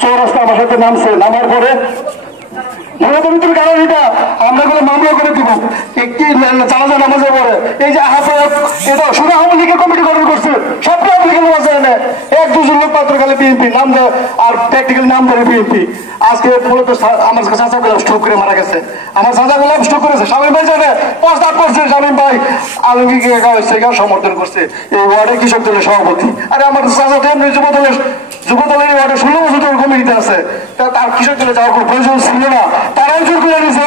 চৌরাস্তা আমার সাথে নামছে, নামার পরে কারণ এটা আমরা করে মামলা করে দিব একটি জানাজা নামাজের পরে। এই যে এটা শুধু আওয়ামী লীগের কমিটি গঠন করছে, সব আওয়ামী লীগের লোক আছে, এক দুজন লোক মাত্র খালি বিএনপি নাম দেয় আর প্র্যাকটিক্যাল নাম ধরে বিএনপি। আজকে মূলত আমার চাচা গোলাপ স্ট্রোক করে মারা গেছে, আমার চাচা গোলাপ স্ট্রোক করেছে, শামীম ভাই জানে প্রস্তাব করছে, শামীম ভাই আলমগীরকে সমর্থন করছে এই ওয়ার্ডে কৃষক দলের সভাপতি। আরে আমার চাচা তো এমনি যুব দলের ওয়ার্ডে 16 বছর ধরে কমিটিতে আছে, তার কৃষক দলে যাওয়ার কোনো প্রয়োজন ছিল না, তারাই জোর করে নিছে,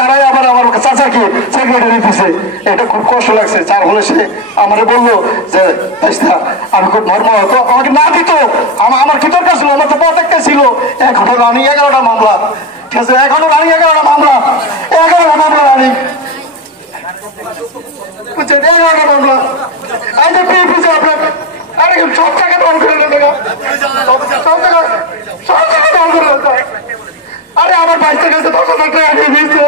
তারাই আবার আমার চাচাকে সেক্রেটারি দিছে। এটা খুব কষ্ট লাগছে। যার ফলে সে আমারে বললো যে আমি খুব ধর্ম হতো, আমাকে না দিত, আমার কি দরকার ছিল, আমার তো পথ একটা ছিল। এখনো রানিং 11টা মামলা, ঠিক আছে, এখনো রানিং 11টা মামলা, 11টা মামলা রানিং, বুঝছেন, 11টা মামলা। এই যে বিএনপি যে আপনার আরে সব জায়গায় দল করে সব জায়গায় দল করে। আরে আমার বাইশটা কাছে 10,000 টাকা দিয়ে দিয়েছে।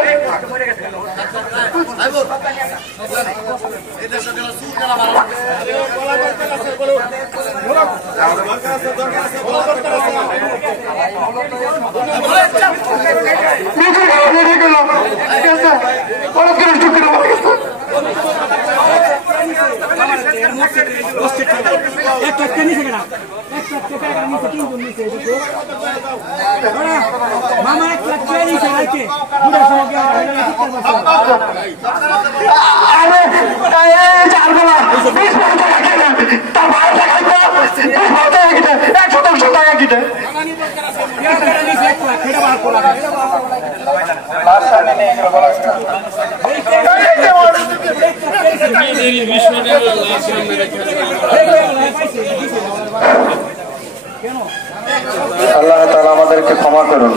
আল্লাহ তাআলা আমাদেরকে ক্ষমা করুন,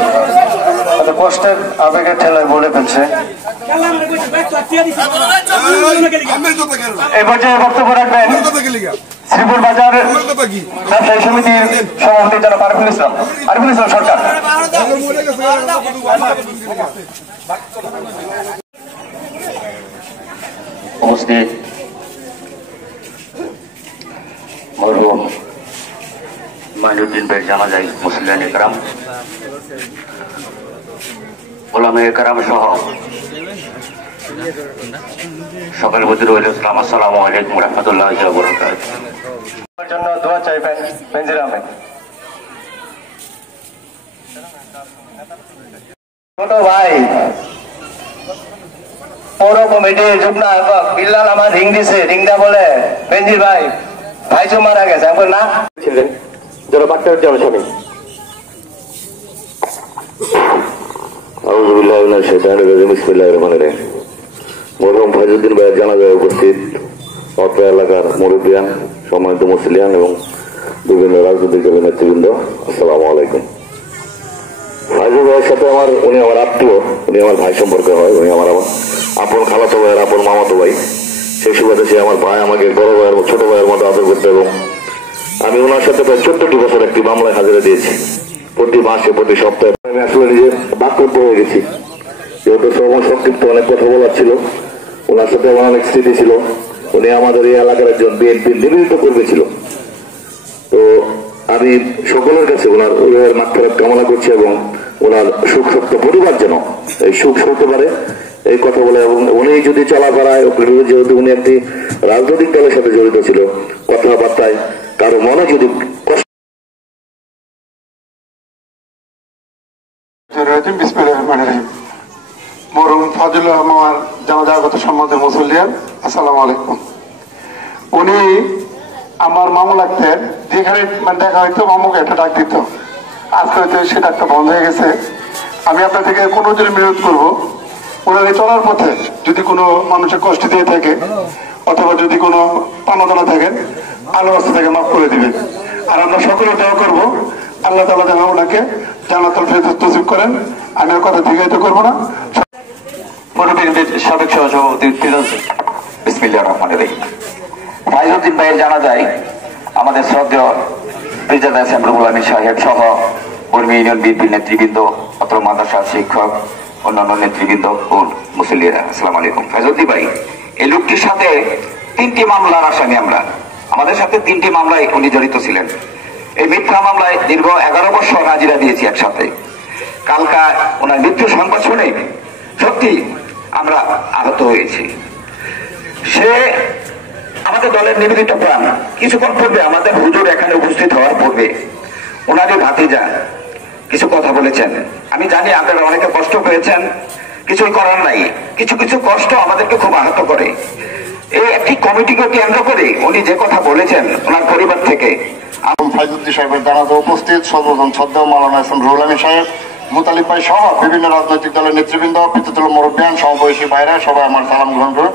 কষ্টের আবেগের ঠেলায় বলে ফেলছে। এই পর্যায়ে বক্তব্য রাখবেন শ্রীপুর বাজার ব্যবসায়ী সমিতির সভাপতি জনাব আরিফুল ইসলাম সরকার। উপস্থিত মরহুম মাইনুদ্দিন ভাই জানাজাই মুসলিয়ান একরাম, ওলামা একরাম সহ সকল প্রতি রইল ইসলাম। আসসালামু আলাইকুম রহমতুল্লাহি ওয়া বারাকাতুহু। জন্য দোয়া চাইবেন বেনজির আহমেদ। ছোট ভাই পৌর কমিটির যুগ্ম আহ্বায়ক বিল্লাল আমার রিং দিছে, রিংটা বলে বেনজির ভাই ভাইচু মারা গেছে। আমি না ছিলেন যারা বাক্তার জনস্বামী মরহুম ফয়জুদ্দিন ভাইয়ের জানাজায় উপস্থিত অত্র এলাকার মুরব্বিয়ান, সম্মানিত মুসলিয়ান এবং বিভিন্ন রাজনৈতিক দলের নেতৃবৃন্দ, আসসালামু আলাইকুম। ফয়জুল ভাইয়ের সাথে উনি আমার আত্মীয়, উনি আমার ভাই সম্পর্কে হয়, উনি আমার আপন খালাতো ভাইয়ের আপন মামাতো ভাই। সেই সুবাদে সে আমার ভাই, আমাকে বড় ভাইয়ের ছোট ভাইয়ের মতো আদর করতে, এবং আমি ওনার সাথে প্রায় 14টি বছর একটি মামলায় হাজিরা দিয়েছি, প্রতি মাসে প্রতি সপ্তাহে। আমি আসলে নিজে বাক্যপ্ত হয়ে গেছি, যেহেতু সময় সংক্ষিপ্ত অনেক কথা বলার ছিল। ওনার সাথে আমার অনেক স্মৃতি ছিল। উনি আমাদের এই এলাকার একজন বিএনপি নিবেদিত কর্মী ছিল। তো আমি সকলের কাছে ওনার মাত্রার কামনা করছি, এবং ওনার সুখ সত্য পরিবার যেন এই সুখ সইতে পারে এই কথা বলে, এবং উনি যদি চলাফেরায়, যেহেতু উনি একটি রাজনৈতিক দলের সাথে জড়িত ছিল, কথাবার্তায় কারো মনে যদি কষ্ট। মরহুম ফজলুর রহমান জানাজাগত সম্বন্ধে মুসলিয়ান, আসসালামু আলাইকুম। উনি আমার মামু লাগতেন, যেখানে দেখা হইতো মামুকে একটা ডাক দিত। আজকে হয়তো সে ডাকটা বন্ধ হয়ে গেছে। আমি আপনার থেকে কোনো জন্য বিরোধ করবো, ওনার চলার পথে যদি কোনো মানুষের কষ্ট দিয়ে থাকে অথবা যদি কোনো পানাদানা থাকেন, আল্লাহ রাস্তা থেকে মাফ করে দিবেন। আর আমরা সকলে দোয়া করবো আল্লাহ তাআলা যেন ওনাকে জান্নাতুল ফেরদৌস নসিব করেন। আমি আর কথা দীর্ঘায়িত করবো না। সাবেক সহসভাপতি বিসমিল্লাহির রহমানির রহিম। ফয়জুদ্দিন ভাইয়ের জানাজায় আমাদের শ্রদ্ধেয় পিরজাদা সামরুল আমিন সাহেব সহ কর্মী ইউনিয়ন বিএনপির নেতৃবৃন্দ, অত্র মাদ্রাসার শিক্ষক, অন্যান্য নেতৃবৃন্দ ও মুসল্লিরা, আসসালামু আলাইকুম। ফয়জুদ্দিন ভাই এই লোকটির সাথে 3টি মামলার আসামি আমরা, আমাদের সাথে 3টি মামলায় উনি জড়িত ছিলেন, এই মিথ্যা মামলায় দীর্ঘ 11 বছর হাজিরা দিয়েছি একসাথে। কালকা ওনার মৃত্যু সংবাদ শুনে সত্যি আমরা আহত হয়েছি। সে আমাদের দলের নিবেদিত প্রাণ। কিছুক্ষণ পূর্বে আমাদের হুজুর এখানে উপস্থিত হওয়ার পূর্বে ওনারই ভাতিজা কিছু কথা বলেছেন। আমি জানি আপনারা অনেকে কষ্ট পেয়েছেন, কিছুই করার নাই। কিছু কিছু কষ্ট আমাদেরকে খুব আহত করে। এই একটি কমিটিকে কেন্দ্র করে উনি যে কথা বলেছেন ওনার পরিবার থেকে। ফাইজুদ্দিন সাহেবের জানাজা উপস্থিত সর্বজন শ্রদ্ধেয় মাওলানা হাসান রুহুল আমিন সাহেব, মুতালিব ভাই সহ বিভিন্ন রাজনৈতিক দলের নেতৃবৃন্দ, পিতৃতুল মুরব্বিয়ান, সমবয়সী ভাইরা সবাই আমার সালাম গ্রহণ করুন।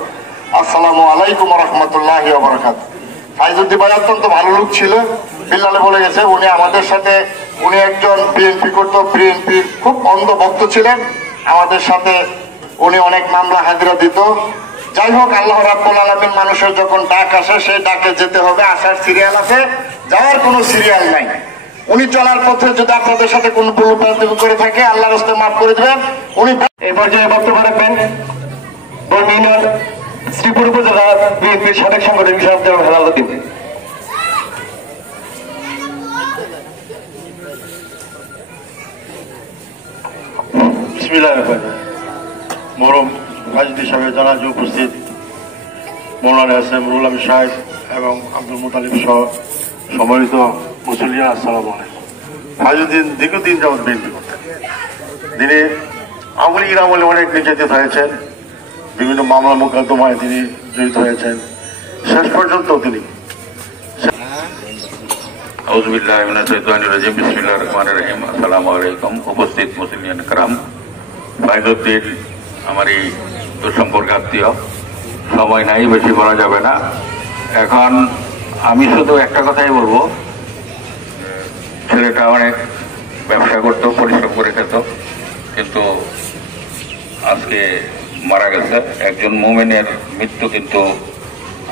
আসসালামু আলাইকুম ওয়া রাহমাতুল্লাহি ওয়া বারাকাতুহু। ফাইজুদ্দিন ভাই অত্যন্ত ভালো লোক ছিল। বিল্লালে বলে গেছে উনি আমাদের সাথে, উনি একজন বিএনপি করতো, বিএনপির খুব অন্ধ ভক্ত ছিলেন। আমাদের সাথে উনি অনেক মামলা হাজিরা দিত। যাই হোক, আল্লাহ রাব্বুল আলামিন মানুষের যখন ডাক আসে সেই ডাকে যেতে হবে। আসার সিরিয়াল আছে, যাওয়ার কোনো সিরিয়াল নাই। উনি চলার পথে যদি আপনাদের সাথে কোনো ভুল ভ্রান্তি করে থাকে আল্লাহর রাস্তায় মাফ করে দেবেন। উনি এই পর্যায়ে বক্তব্য রাখবেন বর্ণী ইউনিয়ন শ্রীপুর উপজেলা বিএনপির সাবেক সাংগঠনিক সম্পাদক হেলালুদ্দিন। বিসমিল্লাহির রহমানির রহিম। মরহুম ফাইজুদ্দিন সাহেবের জানাজা উপস্থিত মাওলানা হাসান রুহুল আমিন সাহেব এবং আব্দুল মুতালিব সহ সম্মানিত মুসলিয়ান, আসসালামু আলাইকুম। ফাইজুদ্দিন দীর্ঘদিন যাবৎ বিএনপি করতেন। তিনি আওয়ামী লীগের আমলে অনেক নির্যাতিত হয়েছেন, বিভিন্ন মামলা মোকদ্দমায় তিনি জড়িত হয়েছেন। শেষ পর্যন্ত তিনি আউযুবিল্লাহি মিনাশ শাইতানির রাজিম। বিসমিল্লাহির রহমানির রহিম। আসসালামু আলাইকুম। উপস্থিত মুসলিয়ান کرام, ফাইজুদ্দিন আমার এই দুঃসম্পর্ক আত্মীয়। সময় নাই, বেশি বলা যাবে না। এখন আমি শুধু একটা কথাই বলবো, ছেলেটা অনেক ব্যবসা করতো, পরিশ্রম করে খেত, কিন্তু আজকে মারা গেছে। একজন মুমিনের মৃত্যু কিন্তু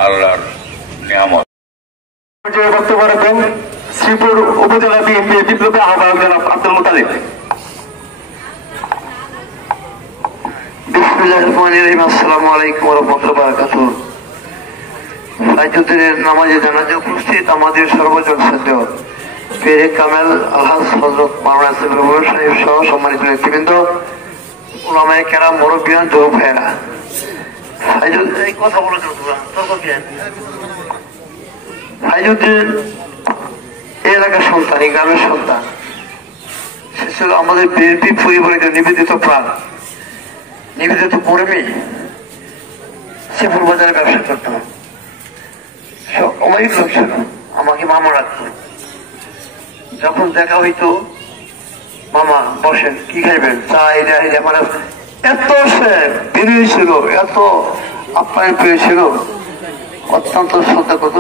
আল্লাহর নিয়ামত। বক্তব্য রাখবেন শ্রীপুর উপজেলা বিএনপি বিপ্লবী আহ্বায়ক জনাব আব্দুল মুতালিব। বিসমিল্লাহির রহমানির রহিম। আসসালামু আলাইকুম ওয়া রাহমাতুল্লাহি ওয়া বারাকাতুহু। ফাইজুদ্দিনের নামাজে জানাজা উপস্থিত আমাদের সর্বজন শ্রদ্ধেয় পীরে কামেল আলহাজ হযরত মাওলানা হাসান রুহুল সাহেব সহ সম্মানিত নেতৃবৃন্দ, উলামায়ে কেরাম, মুরব্বিয়ান, যুবক ভাইয়েরা, এই কথা বলে ফাইজুদ্দিন এই এলাকার সন্তান, এই গ্রামের সন্তান। সে ছিল আমাদের বিএনপি পরিবারের নিবেদিত প্রাণ, নিবেদিত কর্মী। সে ফুলবাজারে ব্যবসা করত, অনেক লোক ছিল, আমাকে মামা রাখতো। যখন দেখা হইতো, মামা বসেন, কি খাইবেন, চা, এটা এটা, মানে এত সে বিনয়ী ছিল, এত আপ্যায়ন পেয়েছিল, অত্যন্ত শ্রদ্ধা করত,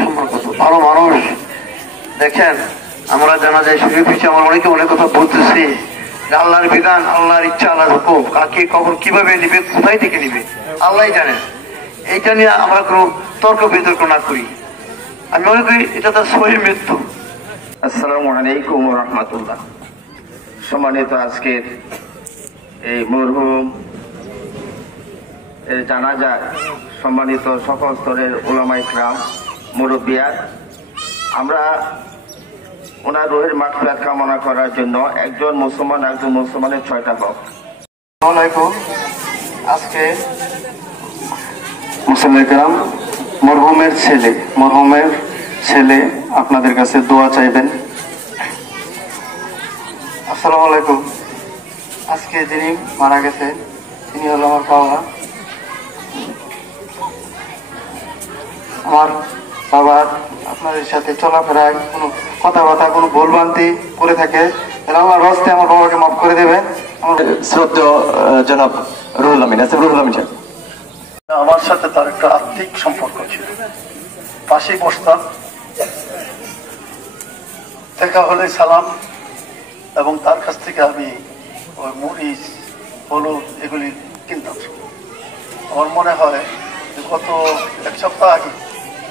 সম্মান করত, ভালো মানুষ। দেখেন, আমরা জানা যায় শরীফ হিসেবে আমরা অনেকে অনেক কথা বলতেছি, আল্লাহর বিধান, আল্লাহর ইচ্ছা, আল্লাহর হুকুম, কাকে কখন কিভাবে নিবে, কোথায় থেকে নিবে আল্লাহ জানেন। এইটা নিয়ে আমরা কোনো তর্ক বিতর্ক না করি। আমি মনে করি এটা তার সহি মৃত্যু। আসসালামু আলাইকুম ওয়া রাহমাতুল্লাহ। সম্মানিত আজকের এই মরহুম এর জানাজা সম্মানিত সকল স্তরের উলামায়ে কেরাম, মুরব্বিয়ান, আমরা ওনার রুহের মাগফিরাত কামনা করার জন্য একজন মুসলমানের 6টা হক। আজকে মুসলিম کرام, মরহুমের ছেলে আপনাদের কাছে দোয়া চাইবেন। আসসালামু আলাইকুম। আজকে যিনি মারা গেছে তিনি হলো আমার বাবা। আমার বাবার আপনাদের সাথে চলাফেরায় কোনো কথাবার্তা, কোনো ভুলভ্রান্তি করে থাকে, আল্লাহর রাস্তে আমার বাবাকে মাফ করে দেবেন। শ্রদ্ধেয় জনাব রুহুল আমিন, রুহুল আমিন সাহেব। আমার সাথে তার একটা আত্মিক সম্পর্ক ছিল, পাশেই বসতাম, দেখা হলে সালাম, এবং তার কাছ থেকে আমি ওই মরিচ, হলুদ এগুলি কিনতাম। আমার মনে হয় যে গত 1 সপ্তাহ আগে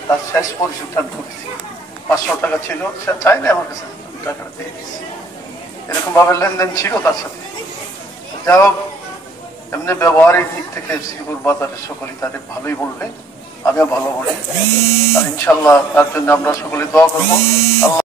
তার শেষ পরিশোধ আমি করেছি। 500 টাকা ছিল, সে চাইলে আমার কাছে টাকাটা দিয়ে দিচ্ছি। এরকম ভাবে লেনদেন ছিল তার সাথে। যা হোক, এমনি ব্যবহারিক দিক থেকে শ্রীপুর বাজারের সকলেই তাকে ভালোই বলবে, আমিও ভালো বলি। আর ইনশাল্লাহ তার জন্য আমরা সকলে দোয়া করবো। আল্লাহ